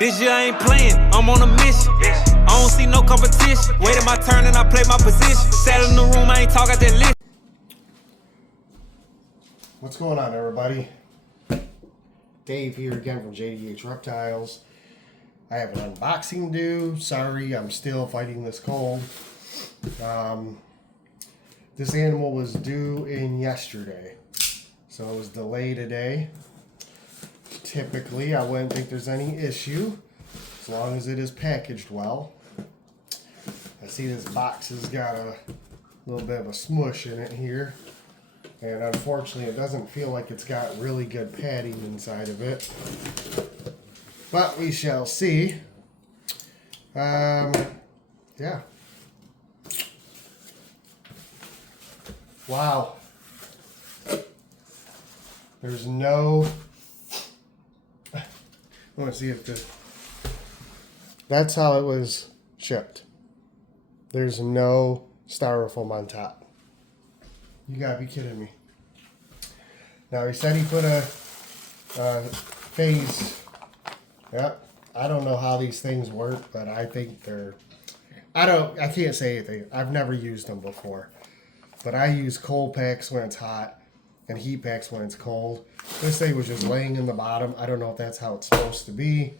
This year I ain't playing, I'm on a mission. I don't see no competition. Waited my turn and I play my position. Sat in the room, I ain't talk, I just listen. What's going on, everybody? Dave here again from JDH Reptiles. I have an unboxing due. Sorry, I'm still fighting this cold. This animal was due in yesterday, so it was delayed today. Typically, I wouldn't think there's any issue as long as it is packaged well. I see this box has got a little bit of a smush in it here, and unfortunately it doesn't feel like it's got really good padding inside of it, but we shall see. Yeah. Wow. There's no... I want to see if the... That's how it was shipped. There's no styrofoam on top. You gotta be kidding me. Now, he said he put a phase... Yep. I don't know how these things work, but I think they're... I can't say anything. I've never used them before. But I use cold packs when it's hot and heat packs when it's cold. This thing was just laying in the bottom. I don't know if that's how it's supposed to be.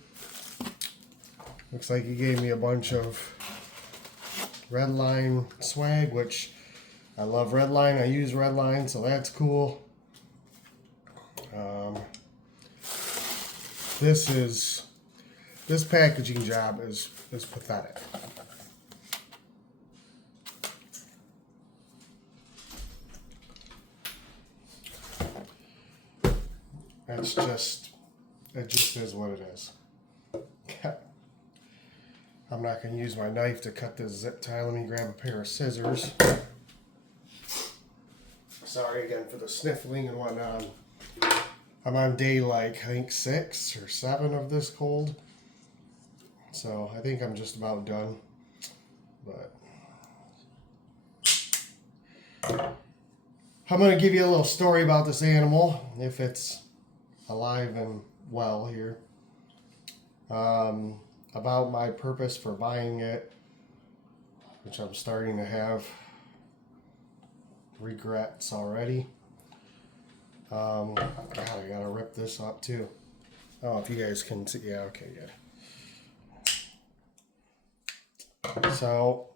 Looks like he gave me a bunch of Redline swag, which I love Redline. I use Redline, so that's cool. This packaging job is pathetic. It just is what it is. I'm not going to use my knife to cut this zip tie. Let me grab a pair of scissors. Sorry again for the sniffling and whatnot. I'm on day I think 6 or 7 of this cold. So I think I'm just about done. But I'm going to give you a little story about this animal, if it's alive and well here. About my purpose for buying it, which I'm starting to have regrets already. God, I gotta rip this up too. Oh, if you guys can see, yeah, okay, good. So,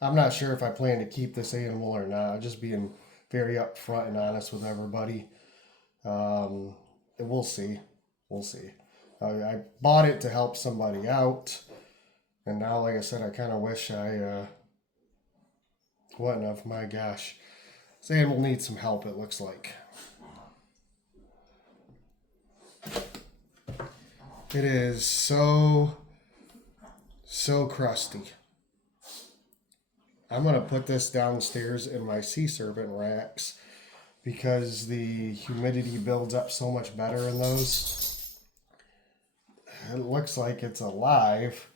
I'm not sure if I plan to keep this animal or not. I'm just being very upfront and honest with everybody. And we'll see. We'll see. I bought it to help somebody out, and now, like I said, I kind of wish I wouldn't have. My gosh, this animal needs some help, it looks like. It is so crusty. I'm going to put this downstairs in my sea serpent racks because the humidity builds up so much better in those. It looks like it's alive,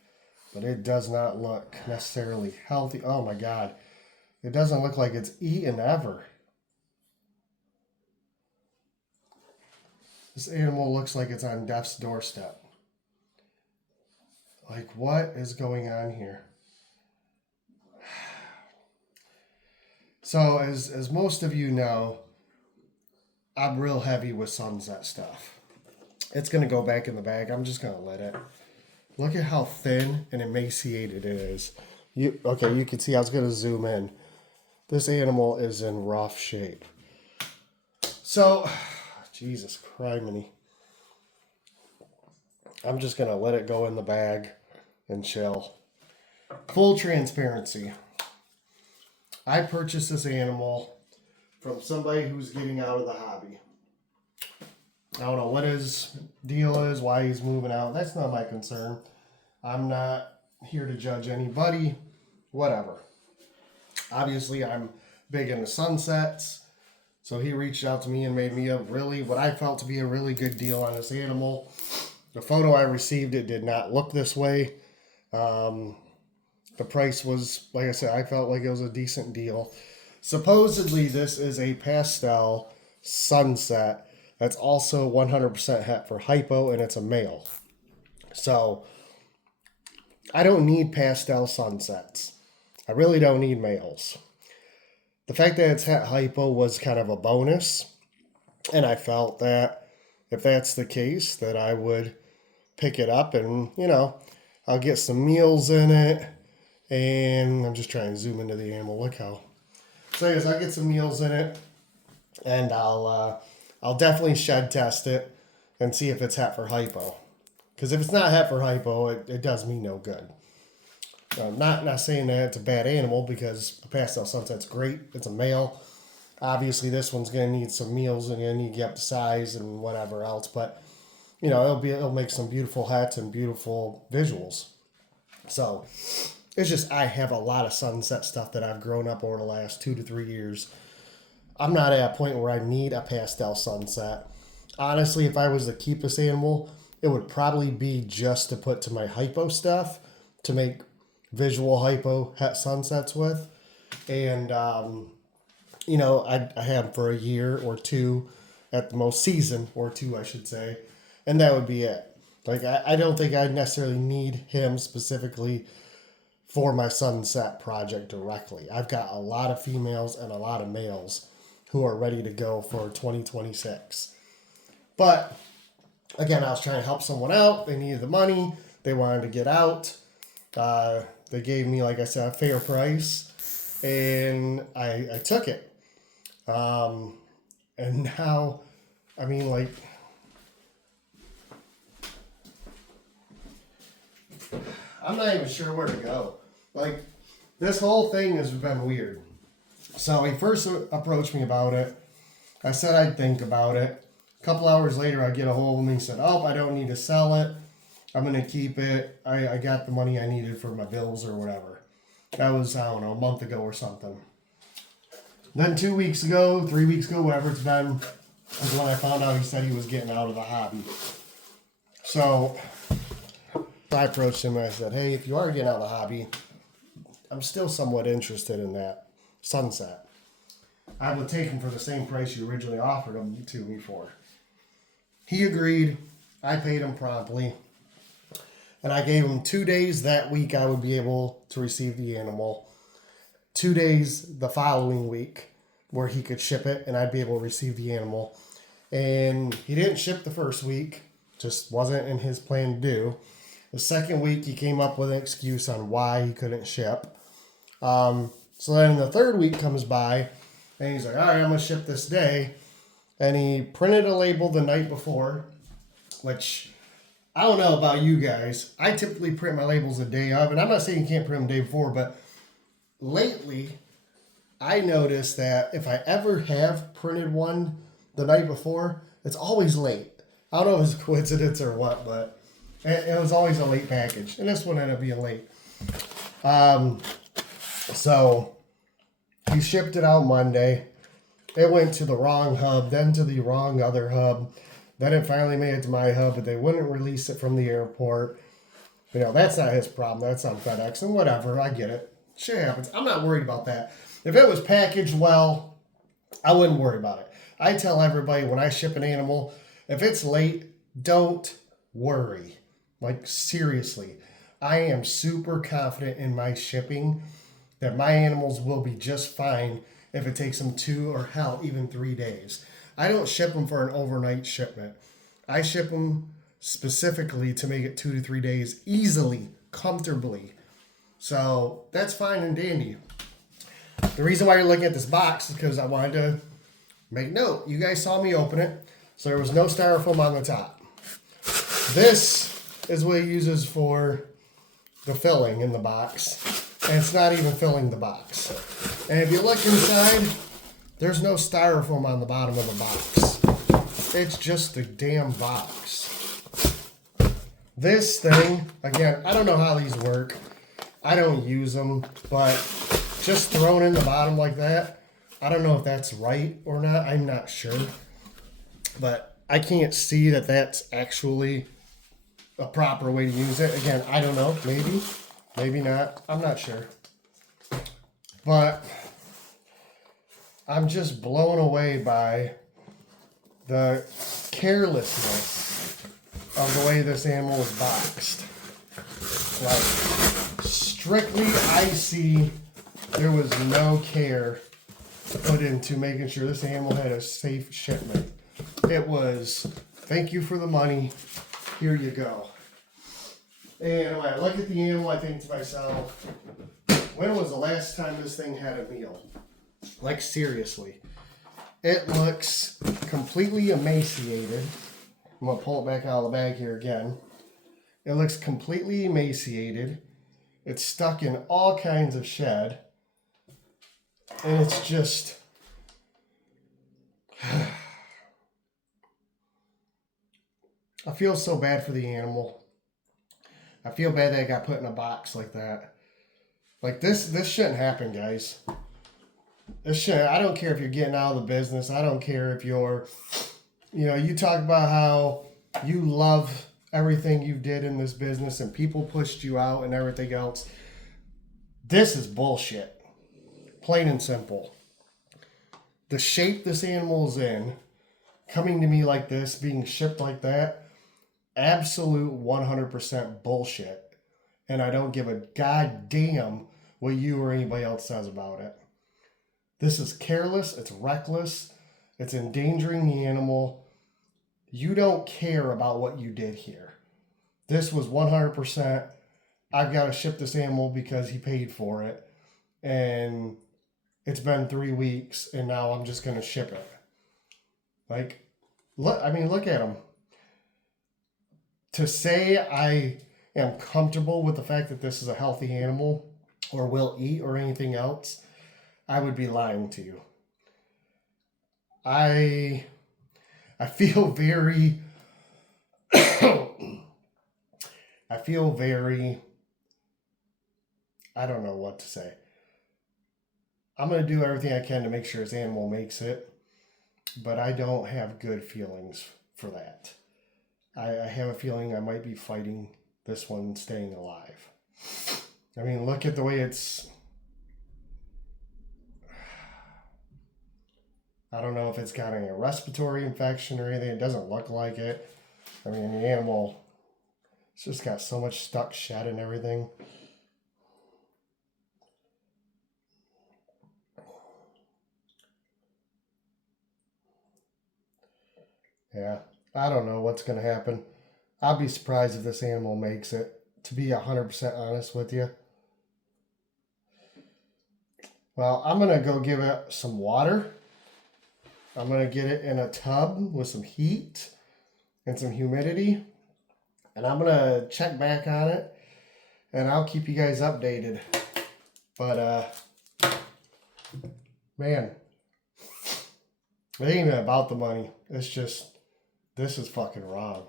but it does not look necessarily healthy. Oh my God. It doesn't look like it's eaten ever. This animal looks like it's on death's doorstep. Like, what is going on here? So, as most of you know, I'm real heavy with sunset stuff. It's going to go back in the bag. I'm just going to let it. Look at how thin and emaciated it is. Okay, you can see I was going to zoom in. This animal is in rough shape. So, Jesus criminy. I'm just going to let it go in the bag and chill. Full transparency. I purchased this animal from somebody who's getting out of the hobby. I don't know what his deal is, why he's moving out. That's not my concern. I'm not here to judge anybody. Whatever. Obviously, I'm big into sunsets. So he reached out to me and made me what I felt to be a really good deal on this animal. The photo I received, it did not look this way. The price was, like I said, I felt like it was a decent deal. Supposedly, this is a pastel sunset that's also 100% het for hypo, and it's a male. So I don't need pastel sunsets. I really don't need males. The fact that it's het hypo was kind of a bonus, and I felt that if that's the case, that I would pick it up and, I'll get some meals in it. And I'm just trying to zoom into the animal. Look how. So anyways, I'll get some meals in it, and I'll definitely shed test it and see if it's het for hypo. Because if it's not het for hypo, it does me no good. Not saying that it's a bad animal, because a pastel sunset's great. It's a male. Obviously, this one's going to need some meals and going to need to get up to size and whatever else. But, it'll make some beautiful hets and beautiful visuals. So it's just, I have a lot of sunset stuff that I've grown up over the last 2 to 3 years. I'm not at a point where I need a pastel sunset. Honestly, if I was to keep this animal, it would probably be just to put to my hypo stuff to make visual hypo het sunsets with. And, I have him for a year or two, at the most season or two, I should say. And that would be it. Like, I don't think I necessarily need him specifically for my sunset project directly. I've got a lot of females and a lot of males who are ready to go for 2026. But again, I was trying to help someone out. They needed the money. They wanted to get out. They gave me, like I said, a fair price, and I took it. And now, I'm not even sure where to go. Like, this whole thing has been weird. So he first approached me about it. I said I'd think about it. A couple hours later, I get a hold of him. He said, I don't need to sell it. I'm going to keep it. I got the money I needed for my bills or whatever. That was, a month ago or something. Then 2 weeks ago, 3 weeks ago, whatever it's been, was when I found out he said he was getting out of the hobby. So I approached him and I said, hey, if you are getting out of the hobby, I'm still somewhat interested in that sunset. I would take him for the same price you originally offered him to me for. He agreed. I paid him promptly. And I gave him 2 days that week I would be able to receive the animal. 2 days the following week where he could ship it and I'd be able to receive the animal. And he didn't ship the first week. Just wasn't in his plan to do. The second week, he came up with an excuse on why he couldn't ship. So then the third week comes by, and he's like, all right, I'm going to ship this day. And he printed a label the night before, which I don't know about you guys. I typically print my labels the day of, and I'm not saying you can't print them the day before, but lately, I noticed that if I ever have printed one the night before, it's always late. I don't know if it's a coincidence or what, but it was always a late package. And this one ended up being late. So he shipped it out Monday. It went to the wrong hub, then to the wrong other hub. Then it finally made it to my hub, but they wouldn't release it from the airport. That's not his problem. That's on FedEx and whatever. I get it. Shit happens. I'm not worried about that. If it was packaged well, I wouldn't worry about it. I tell everybody when I ship an animal, if it's late, don't worry. Like, seriously. I am super confident in my shipping that my animals will be just fine if it takes them 2 or hell, even 3 days. I don't ship them for an overnight shipment. I ship them specifically to make it 2 to 3 days easily, comfortably. So that's fine and dandy. The reason why you're looking at this box is because I wanted to make note. You guys saw me open it, so there was no styrofoam on the top. This is what he uses for the filling in the box, and it's not even filling the box. And if you look inside, there's no styrofoam on the bottom of the box. It's just a damn box. This thing, again, I don't know how these work. I don't use them, but just thrown in the bottom like that, I don't know if that's right or not. I'm not sure. But I can't see that that's actually a proper way to use it. Again, I don't know. Maybe. Maybe not. I'm not sure. But I'm just blown away by the carelessness of the way this animal was boxed. Like, strictly, I see there was no care put into making sure this animal had a safe shipment. It was, thank you for the money, here you go. And when I look at the animal, I think to myself, when was the last time this thing had a meal? Like, seriously. It looks completely emaciated. I'm going to pull it back out of the bag here again. It looks completely emaciated. It's stuck in all kinds of shed. And it's just... I feel so bad for the animal. I feel bad that it got put in a box like that. Like, this shouldn't happen, guys. This shouldn't. I don't care if you're getting out of the business. I don't care if you're... You know, you talk about how you love everything you did in this business and people pushed you out and everything else. This is bullshit. Plain and simple. The shape this animal is in, coming to me like this, being shipped like that, absolute 100% bullshit. And I don't give a goddamn what you or anybody else says about it. This is careless, it's reckless, it's endangering the animal. You don't care about what you did here. This was 100%, I've got to ship this animal because he paid for it. And it's been 3 weeks and now I'm just going to ship it. Like, look, I mean, look at him. To say I am comfortable with the fact that this is a healthy animal or will eat or anything else, I would be lying to you. I feel very I don't know what to say. I'm going to do everything I can to make sure this animal makes it, but I don't have good feelings for that. I have a feeling I might be fighting this one staying alive. I mean, look at the way it's... I don't know if it's got any respiratory infection or anything. It doesn't look like it. I mean, the animal, it's just got so much stuck shed and everything. Yeah, I don't know what's going to happen. I'll be surprised if this animal makes it, to be 100% honest with you. Well, I'm going to go give it some water. I'm going to get it in a tub with some heat and some humidity. And I'm going to check back on it. And I'll keep you guys updated. But, man, it ain't even about the money. It's just, this is fucking wrong.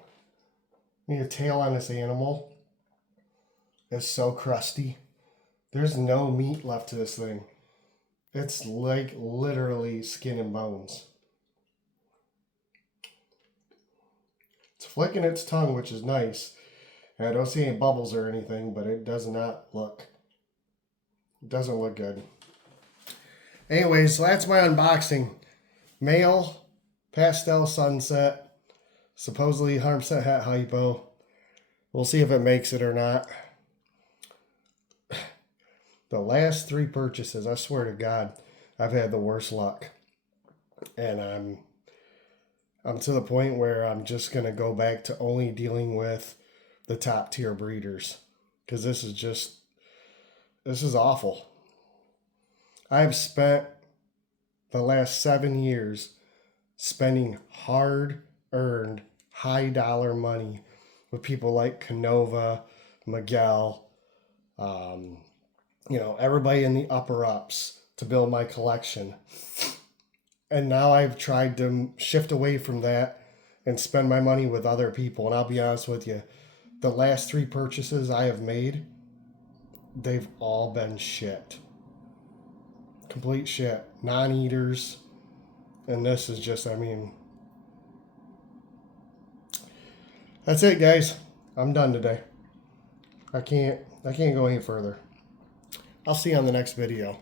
The tail on this animal is so crusty. There's no meat left to this thing. It's like literally skin and bones. It's flicking its tongue, which is nice. And I don't see any bubbles or anything, but it does not look... It doesn't look good. Anyways, so that's my unboxing. Male, pastel sunset, supposedly 100% het hypo. We'll see if it makes it or not. The last 3 purchases, I swear to God, I've had the worst luck. And I'm to the point where I'm just going to go back to only dealing with the top tier breeders. Because this is awful. I've spent the last 7 years spending hard-earned, high-dollar money with people like Canova, Miguel, everybody in the upper-ups to build my collection. And now I've tried to shift away from that and spend my money with other people. And I'll be honest with you, the last 3 purchases I have made, they've all been shit. Complete shit. Non-eaters. And this is just, that's it, guys. I'm done today. I can't go any further. I'll see you on the next video.